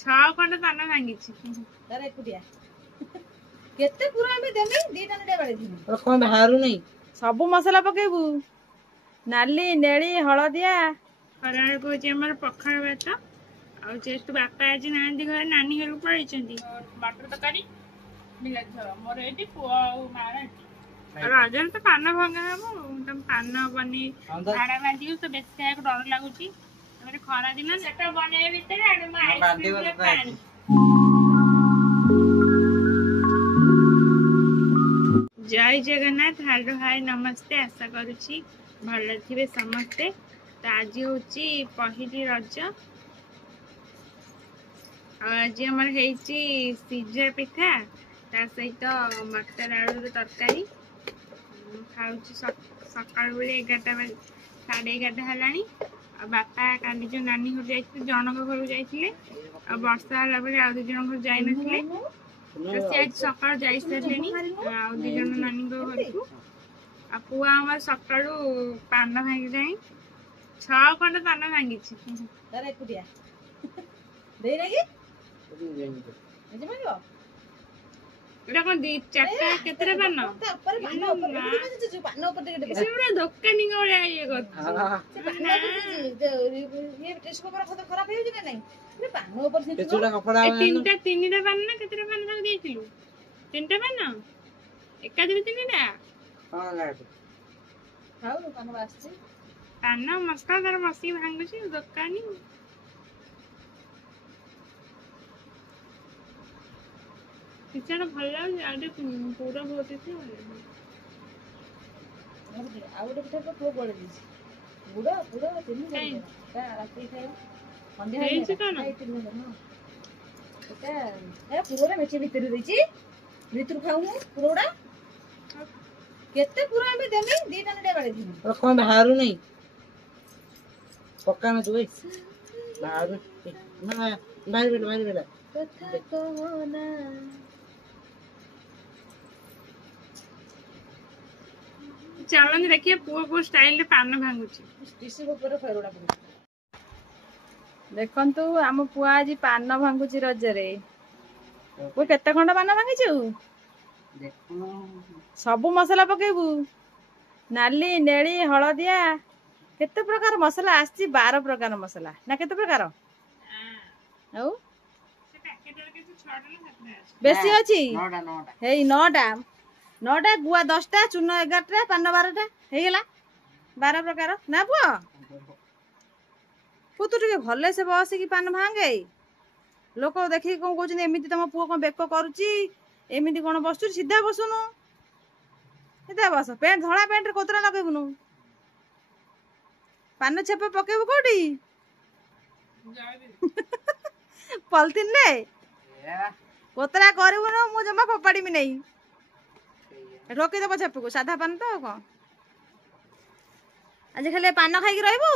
छह खंड पान भांगी तार एकुटिया केते पूरा में देनी दीटा नेडे बाड़ी दिनी कौन बाहर नहीं सब मसला पकेबू नाली नेड़ी हलदिया खराबे को हमर पखाड़ भात आ जेतु बापा आज नांदी घर नानी घर पड़ै मटर तकारी बिलाती झोल मोर एटी पुआ मारा रजर तो पान भंगा हम तुम पान बनी झाड़ा बांधी तो बेसी खाइक डर लगुच खरा दिन सेटा बने भितर जय जगन्नाथ हेलो हाय नमस्ते आशा करुच्ची भल थे समस्ते तो आज हूँ पहली रज आज आमर सिझा पिठा ता सहित मटर आलू तरकारी खाऊ सकाल बेले 11 साढ़े 11 है बापा काली जो नानी घर जाते जनक घर जाते वर्षा है बेले आउ दु जन घर जाई नथिले तो से आज सकाल जाई सारे आउ दु जन नानी घर को आ पुआ आम सकालू पान भांगी जाए 6 खंड पान भांगी तार एकुटिया देई रही एजे मांगो एटा कोन दी चारटा केतरे पान ऊपर पान ऊपर जो पान ऊपर टिके से पूरा दुकानी गळे ये गत ये टेस्ट पेपर खत खराब हो जे नहीं ने पान ऊपर से चूड़ा कपड़ा तीनटा पान ना केतरे पान तक देइथिलु तीनटा पान एकादरे तीनटा हां लाग खाऊ पान बासची पान मस्ता दर मसी भांगुची दुकानी किचन भल लागे आडे पूरा बहुत थी आउटे पिठा को ठो बोले दिस बुडा बुडा तिन का राती खाए संध्या है चिकन एटा ए पूरा मेचे भीतर देची भीतर खाऊ पूरा केते पूरा में देनी दीटा नेडे बाड़ी दिनी कौन बाहर नहीं पक्का ना तू बाहर ना बाहर बेटा कथा कहना चलन देखिए पुआ को स्टाइल रे पान भांगुची टिश्यू पेपर फेरोडा पड़ी देखंतु हम पुआ आज पान भांगुची रजरे वो केते खंड पान भांगिछु देखो सब मसला पकेबू नाली नेड़ी हलदिया केते प्रकार मसला आछि 12 प्रकार मसला ना केते प्रकार औ से पैकेट रे के 6 टा ना 7 टा बेसी अछि 9टा हे 9टा गुआ 10टा चून 11टा पान 12टा हे गेला 12 प्रकार ना पुआ पुतु टिके भले से बस की पान भांगे लोक देखि कोन कहउछ एमिति तम पुआ कोन बेक करूची एमिति कोन बसु सीधा बसुनु सीधा बस पेंट धळा पेंट रे कोतरा लगेबुनु पान छेप पकेबु कोठी पलथिन रे कोतरा करबुनु मु जमा पपाड़ी में नहीं रोके दब छेप को साधा पान तो कौन आज खाली पान खाई रहबू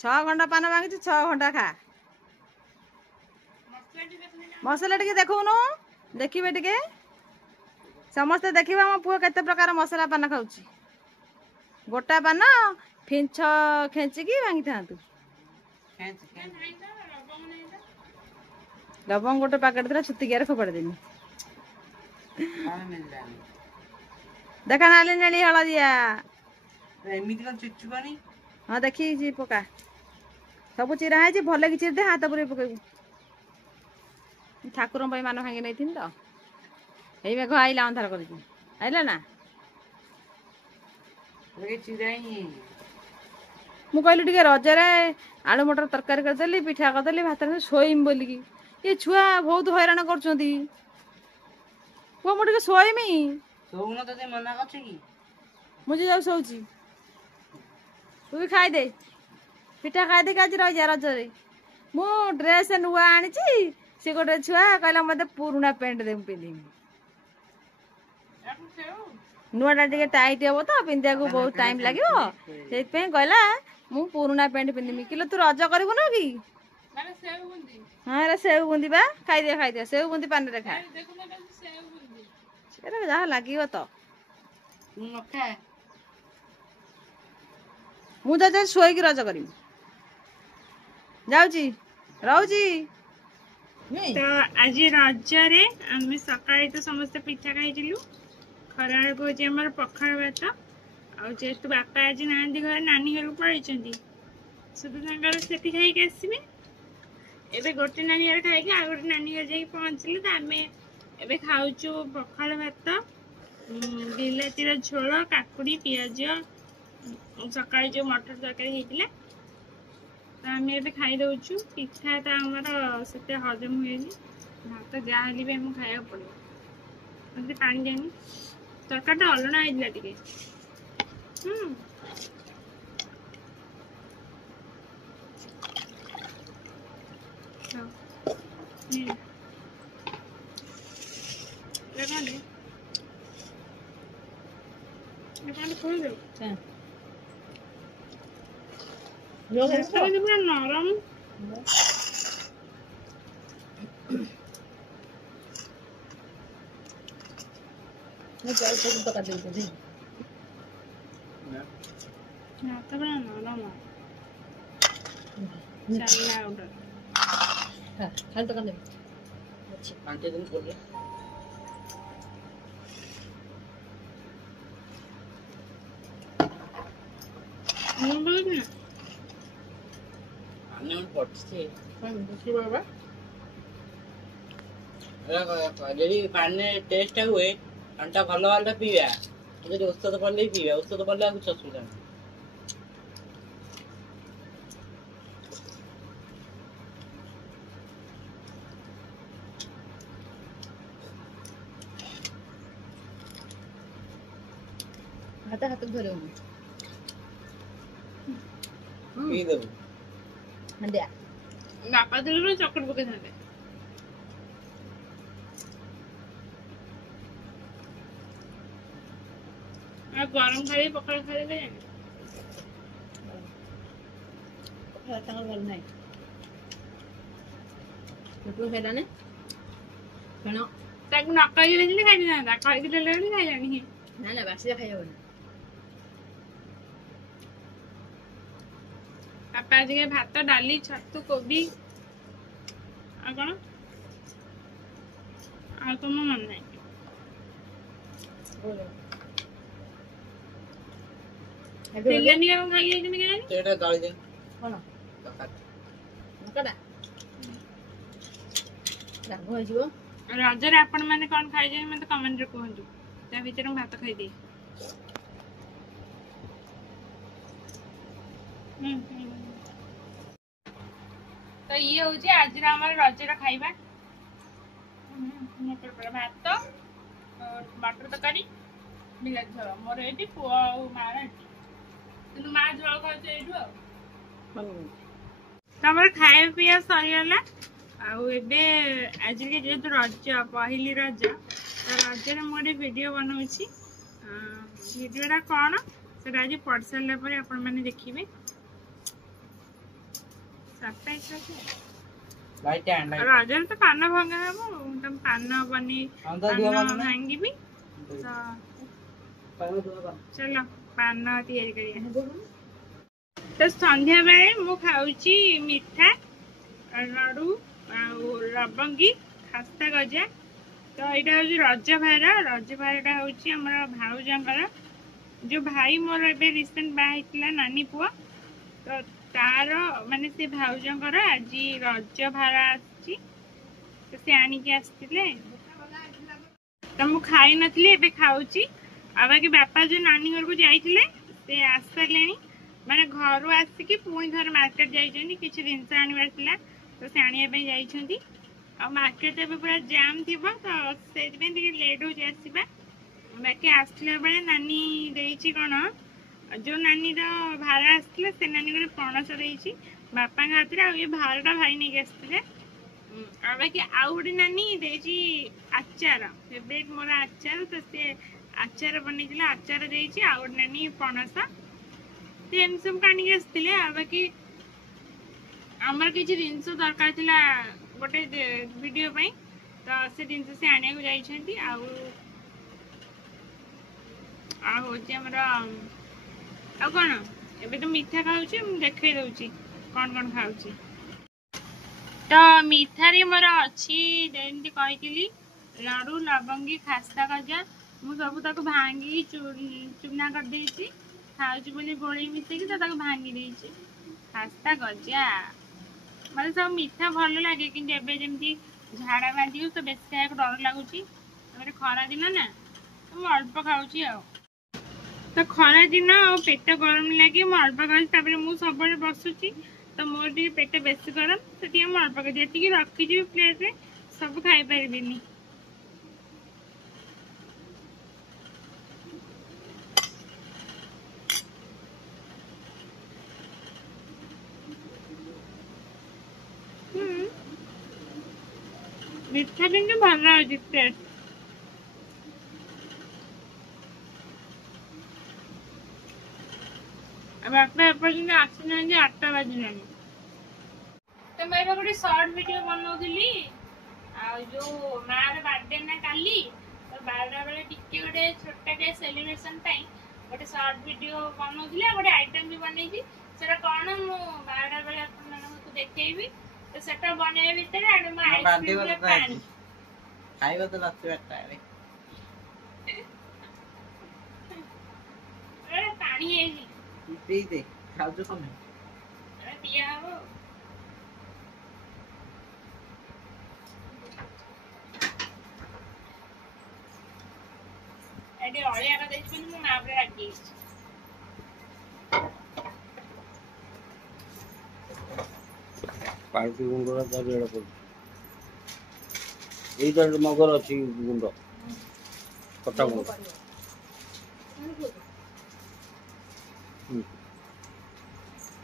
6 घंटा पान मांगी 6 घंटा खा मसला टिके देखौनु देखिबे टिके समस्त देखिबा हम पुआ केते प्रकार मसला पान खाउची गोटा पान फिंछ खेंची की भांगी थांतु लवंग गोटे पैकेट दिला छुतिकिया फोपाड़ी देनी देखा नाली नाली हलदिया एमिति कोन चिचुबानी हां देखी जी पका सब चिरा है जी भले की चिर दे हाथ पुरे पकेबू ठाकुर भाई मान भांगी नहीं थिन तो एई मेघ आइला अंधार कर दी आइला ना रे चिराई मु कहली टिके रजरे आलू मटर तरकारी कर देली पिठा कर देली भात सोईम बोली की ये छुआ बहुत हैरान करछंती वो मु टिके सोईमी सोउन त मना करछ की मुझे जाऊ सोची तू भी खाई दे पिठा खाई दे आज रही जा रजरे मु ड्रेस नुआ आनी से गोटे छुआ कहला मते पुराना पेंट दे पिंधी नुआटा टिके टाइट हे तो पिंधिया को बहुत टाइम लागियो से पे कहला मु पुराना पेंट पिंधिमी किलो तू रज करबु न की माने सेव बुंदी हां रे सेव बुंदी बा खाई दे सेव बुंदी पान रे खा देखो ना सेव बुंदी सेरा जा लागियो तो तू न खा मु जा सोई की रज करी जाउची ରହୁଛି। ତ ଆଜି ରଜରେ ଆମେ ସକାଳେ ତ ସମସ୍ତେ ପିଠା ଖାଇଥିଲୁ। ଖରାବେଳକୁ ହଉଛି ଆମର ପଖାଳ ଭାତ। ଆଉ ଯେହେତୁ ବାପା ଆଜି ନାହାନ୍ତି ଘରେ, ନାନୀ ଘରକୁ ପଳେଇଛନ୍ତି, ସୁଧୁ ତାଙ୍କର ସେଠି ଖାଇକି ଆସିବେ। ଏବେ ଗୋଟେ ନାନୀ ଘରେ ଖାଇକି ଆଉ ଗୋଟେ ନାନୀ ଘରେ ଯାଇକି ପହଞ୍ଚିଲେ। ତ ଆମେ ଏବେ ଖାଉଛୁ ପଖାଳ ଭାତ, ବିଲାତିର ଝୋଳ, କାକୁଡ଼ି, ପିଆଜ, ସକାଳେ ଯୋଉ ମଟର ତରକାରୀ ହେଇଥିଲା। ତ ଆମେ ଏବେ ଖାଇଦଉଛୁ। ପିଠା ତ ଆମର ସେତେ ହଜମ ହୁଏନି, ଭାତ ଯାହା ହେଲେ ବି ଆମକୁ ଖାଇବାକୁ ପଡ଼ିବ। ଏମିତି ପାଣି ଦିଏନି, ତରକାରୀଟା ଅଲଣା ହେଇଥିଲା ଟିକେ। ପୁରା ନରମ। ଭାତ ପୁରା ନରମ। ଚାଲିଲା ଗୋଟେ। ଖାଲି ତ କାନ୍ଦେ 5 ଦିନ ପଡିଲେ ମୁଁ ବୋଲୁଛି ନା ଆମେ ପଡିଛି ବୁଝିବ ବାବା ଯଦି ପାଣିରେ ଟେଷ୍ଟ ହୁଏ ପାଣିଟା ଭଲ ଭଲ ପିଇବା। ଯଦି ଔଷଧ ପଡ଼ିଲେ ପିଇବା, ଔଷଧ ପଡ଼ିଲେ ଆଉ କିଛି ଅସୁବିଧା ନାହିଁ। ହାତ ଧରିବନି, ପିଇଦେବୁ। ବାପା ଥିଲେ ଚକଟ ପକେଇଥାନ୍ତେ। ଆଉ ଗରମ ଖାଇ ପଖାଳ ଖାଇଲେ ତାଙ୍କର ଭଲ ନାହିଁ ଖାଇଲାନି କଣ ତାକୁ ନ କହିଲେ ସିନା ଖାଇଥାନ୍ତା, କହିକି ଦେଲେ ବୋଲି ଖାଇଲାନି। ନା ବାସିରେ ଖାଇହବନି। ବାପା ଆଜି ଭାତ, ଡାଲି, ଛତୁ, କୋବି ଆଉ କଣ ଆଉ ତ ମୋ ମନେ ନାହିଁ। ଖାଇକି ଯାଇଛନ୍ତି କେଜାଣି। ସେଇଟା ଦଳି ଦେ କଣ ରାଗ ହେଇଯିବ। ରଜରେ ଆପଣ ମାନେ କଣ ଖାଇଛନ୍ତି ମତେ କମେଣ୍ଟରେ କୁହନ୍ତୁ। ତା ଭିତରେ ମୁଁ ଭାତ ଖାଇଦିଏ। ତ ଇଏ ହଉଛି ଆଜିର ଆମର ରଜର ଖାଇବା। ଭାତ, ମଟର ତରକାରୀ, ବିଲାତି ଝୋଳ। ମୋର ଏଇଠି, ପୁଅ ଆଉ ମାର ଏଠି, କିନ୍ତୁ ମା ଝୋଳ ଖାଉଛି ଏଇଠୁ ଆଉ। ତମର ଖାଇବା ପିଇବା ସରିଗଲା। ଆଉ ଏବେ ଆଜି ଯେହେତୁ ରଜ, ପହିଲି ରଜ, ତ ରଜରେ ମୁଁ ଗୋଟେ ଭିଡ଼ିଓ ବନଉଛି। ଭିଡ଼ିଓଟା କ'ଣ ସେଟା ଆଜି ପଢ଼ି ସାରିଲା ପରେ ଆପଣମାନେ ଦେଖିବେ। ରଜରେ ତ ପାନ ଭଙ୍ଗା ହବ। ତମ ପାନ ଭାଙ୍ଗିବି। ଚାଲ ପାନ ତିଆରି କରିବା। ତ ସନ୍ଧ୍ୟାବେଳେ ମୁଁ ଖାଉଛି ମିଠା, ଲଡ଼ୁ ଆଉ ଲବଙ୍ଗୀ, ଖାସ୍ତା ଗଜା। ତ ଏଇଟା ହଉଛି ରଜ ଭାର। ରଜ ଭାରଟା ହଉଛି ଆମର ଭାଉଜଙ୍କର, ଯୋଉ ଭାଇ ମୋର ଏବେ ରିସେଣ୍ଟ ବାହା ହେଇଥିଲା, ନାନୀ ପୁଅ। ତ ତାର ମାନେ ସେ ଭାଉଜଙ୍କର ଆଜି ରଜ ଭାର ଆସିଛି। ତ ସେ ଆଣିକି ଆସିଥିଲେ। ତ ମୁଁ ଖାଇ ନଥିଲି, ଏବେ ଖାଉଛି। ଆଉ ବାକି ବାପା ଯୋଉ ନାନୀ ଘରକୁ ଯାଇଥିଲେ ସେ ଆସିସାରିଲେଣି। ମାନେ ଘରୁ ଆସିକି ପୁଣି ଥରେ ମାର୍କେଟ ଯାଇଛନ୍ତି, କିଛି ଜିନିଷ ଆଣିବାର ଥିଲା ତ ସେ ଆଣିବା ପାଇଁ ଯାଇଛନ୍ତି। ଆଉ ମାର୍କେଟ ଏବେ ପୁରା ଜାମ୍ ଥିବ, ତ ସେଇଥିପାଇଁ ଟିକେ ଲେଟ୍ ହଉଛି ଆସିବା। ବାକି ଆସିଲା ବେଳେ ନାନୀ ଦେଇଛି କ'ଣ, ଯୋଉ ନାନୀର ଭାର ଆସିଥିଲା ସେ ନାନୀ ଗୋଟେ ପଣସ ଦେଇଛି ବାପାଙ୍କ ହାତରେ। ଆଉ ଏ ଭାରଟା ଭାଇ ନେଇକି ଆସିଥିଲେ। ଆଉ ବାକି ଆଉ ଗୋଟେ ନାନୀ ଦେଇଛି ଆଚାର, ଫେଭରେଟ୍ ମୋର ଆଚାର। ତ ସେ ଆଚାର ବନେଇଥିଲା, ଆଚାର ଦେଇଛି। ଆଉ ଗୋଟେ ନାନୀ ପଣସ। ଏମିତି ସବୁ ଆଣିକି ଆସିଥିଲେ। ଆଉ ବାକି ଆମର କିଛି ଜିନିଷ ଦରକାର ଥିଲା ଗୋଟେ ଭିଡ଼ିଓ ପାଇଁ, ତ ସେ ଜିନିଷ ସେ ଆଣିବାକୁ ଯାଇଛନ୍ତି। ଆଉ ହଉଛି ଆମର ଆଉ କ'ଣ, ଏବେ ତ ମିଠା ଖାଉଛି, ମୁଁ ଦେଖେଇ ଦଉଛି କ'ଣ କ'ଣ ଖାଉଛି। तो मिठारे मोर अच्छी जेमती कही लडू लवंगी खास्ता गजा मु सब तक भांगी चूना कर देछि खाउची बोली गोली मिसेकी तो ताको भांगी देछि खास्ता गजा मतलब सब मीठा भल लगे कि जमी झाड़ा बांधी तो बेस खाया डर लगुच खरा दिन ना तो अल्प खाऊँ आ तो खरा दिन पेट गरम लगे मुझे अल्प खाऊँ मुझे सब बसुची तो मोर टे पेट बेस गरम से मुझे अल्प जी रखी प्लेट रे सब खाई पारि मिठा किंतु भल अच्छी टेस्ट बापा एपर्तंत आसी ना 8टा बाजिला तो मैं गोटे सर्ट वीडियो बनाऊली जो मार बर्थडे ना काली तो 12टा बेले टिके गोटे छोटे सेलिब्रेशन गोटे सर्ट वीडियो बनाऊली गोटे आइटम भी बनई से कौन मु 12टा बेले आपको देखी तो सेटा बने भीतर आडे म आइसक्रीम रे पानी खाइबो तो लगते बैठा है अरे पानी है जी पी दे खाओ जो कम अरे पिया हो एडी ओले आका देखिन मु ना पर रागी पार्टी गुंडरा चारिआडे पड़े एईटा मगर अच्छी गुंड कटा गुंड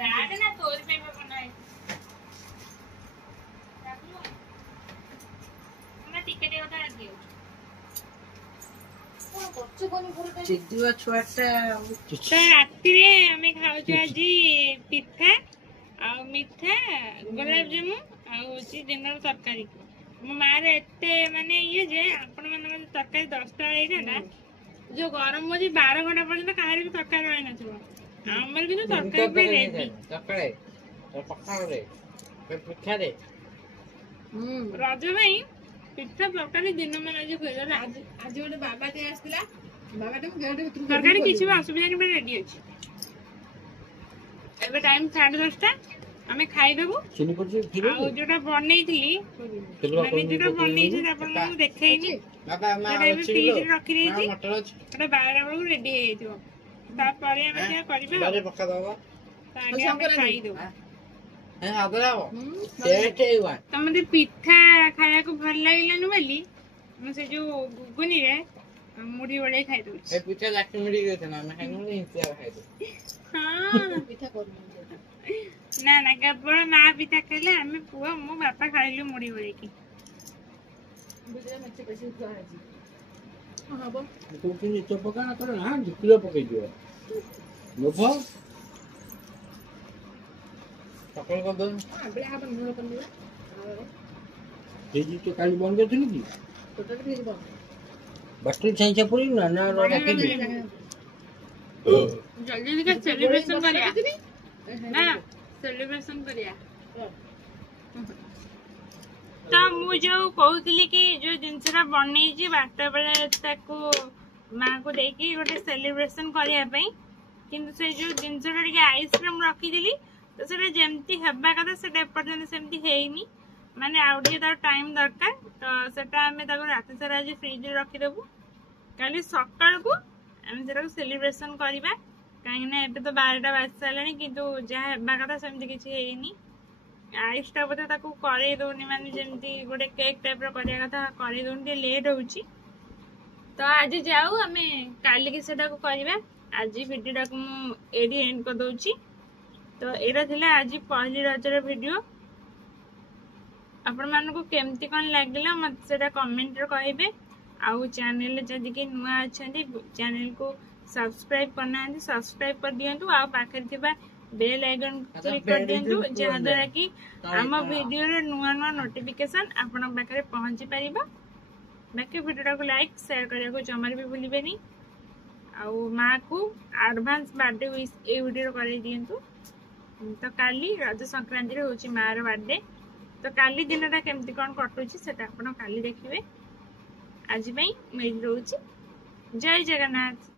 राड ना तोर पे बनाई ना टिके दे उठा दियो चिद्दुआ छुआटा तो राति रे हमें खाऊ आज पिठा आ मिठा गुलाब जामुन आ दिन तरकारी मो मार एत माने ये जे आपण मन तरकारी 10टा ना जो गरम हो 12 घंटा पर्यंत कहार भी तरकारी रही नथिबो हमर भी तरकारी पे रेडी तकड़े तो पक्का रे पिठा रे रज भाई पिठा तरकारी दिन में आज खोल आज गोटे बाबा टे आसला बाबा टे गेट भितर तरकारी किसी भी असुविधा नहीं रेडी अछि एबे टाइम 10:30 हमें खाई देबो चिनी पड़छ फिर आ जोटा बनैथिली माने जोटा बनैछि आपण को देखैनी बाबा मा एबे अछि फ्रिज रखी रही मटर अछि एटा 12 बेलू रेडी हे जइतो तापर हमें क्या करबे बारे पक्का दावा आगे हम खाई दो है आदराओ टेस्ट एवा तमते पिठा खाया को भल लागलन बोली हम से जो गुगुनी रे मुड़ी वड़े खाई दो ए पिठा लाठी मिडी गय ना मैं खाइनो नहीं इंतजार खाई दो हां पिठा कर ना ना केवल मा पिठा खाइले हमें पुआ मो बापा खाइलु मुड़ी वड़े की बुझे मच्छी पैसे उठा है हां बो तो चिनी तो पका ना करे ना किलो पकई दियो लोभो सकल को दो आबले आपण नूर कर दिया जी तो काली बन गए थे की तो तक ठीक बो बस्ती छैंचा पूरी ना ना रखी दी जल्दी से सेलिब्रेशन करिया ना सेलिब्रेशन करिया तो मु जो कहूली कि जो जिनसा बनई 12टा बेले ताको माँ को देकी गोटे सेलिब्रेशन करने किंतु से जो जिनसा आइसक्रीम रखीदी तो से जमती हेबा कथा से एपर्तंत सेमती हेनी माने आउ टे टाइम दरकार तो सेटा आमे ताको राति सारा आज फ्रिज रे रखीदेबू काली सकाळ को आमे सेटा सेलिब्रेशन करबा कहीं एबे तो 12टा बाज सारानी किंतु जहाँ हेबा कथा सेमती किछि हेनी आइसटा बोधे ताको करे दौनी माने जेमती गोटे केक टाइप रो करिया कथा करे दौनी लेट होउची तो आज जाऊ आमे काली के सेटा को करबा आज वीडियो को मु एडी एंड कर दउची तो एरा थिला आज पहली रजर वीडियो आपण मान को केमती कोन लागला मत सेटा कमेंट रे कहिबे आउ चैनल जदि के नुआ अछंती चैनल को सब्सक्राइब करना है सब्सक्राइब कर दियंतु आ पाखर थिबा बेल आइकन क्लिक कर दियंतु जहा द्वारा कि हम वीडियो रे नुआ नुआ नोटिफिकेशन आपण पाखरे पहुंची परिबा बाकी वीडियो को लाइक शेयर करिया को जमर भी भूलिबेनी आउ माँ को एडवांस बर्थडे विश ए वीडियो कर दियंतु तो काली रज संक्रांति रे होची माँ रो बर्थडे तो काली दिनटा केमती कौन कटुची सेटा आपण काली देखिबे। आज मैं एइठी रहूची। जय जगन्नाथ।